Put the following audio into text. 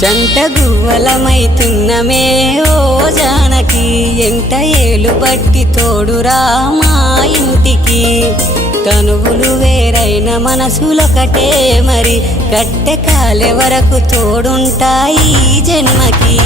జంట గువ్వలమైతున్నమే ఓ జానకి ఎంట ఏలు బట్టి తోడురా మా ఇంటికి తనువులు వేరైన మనసులొకటే మరి కట్టె కాలే వరకు తోడుంటాయి జన్మకి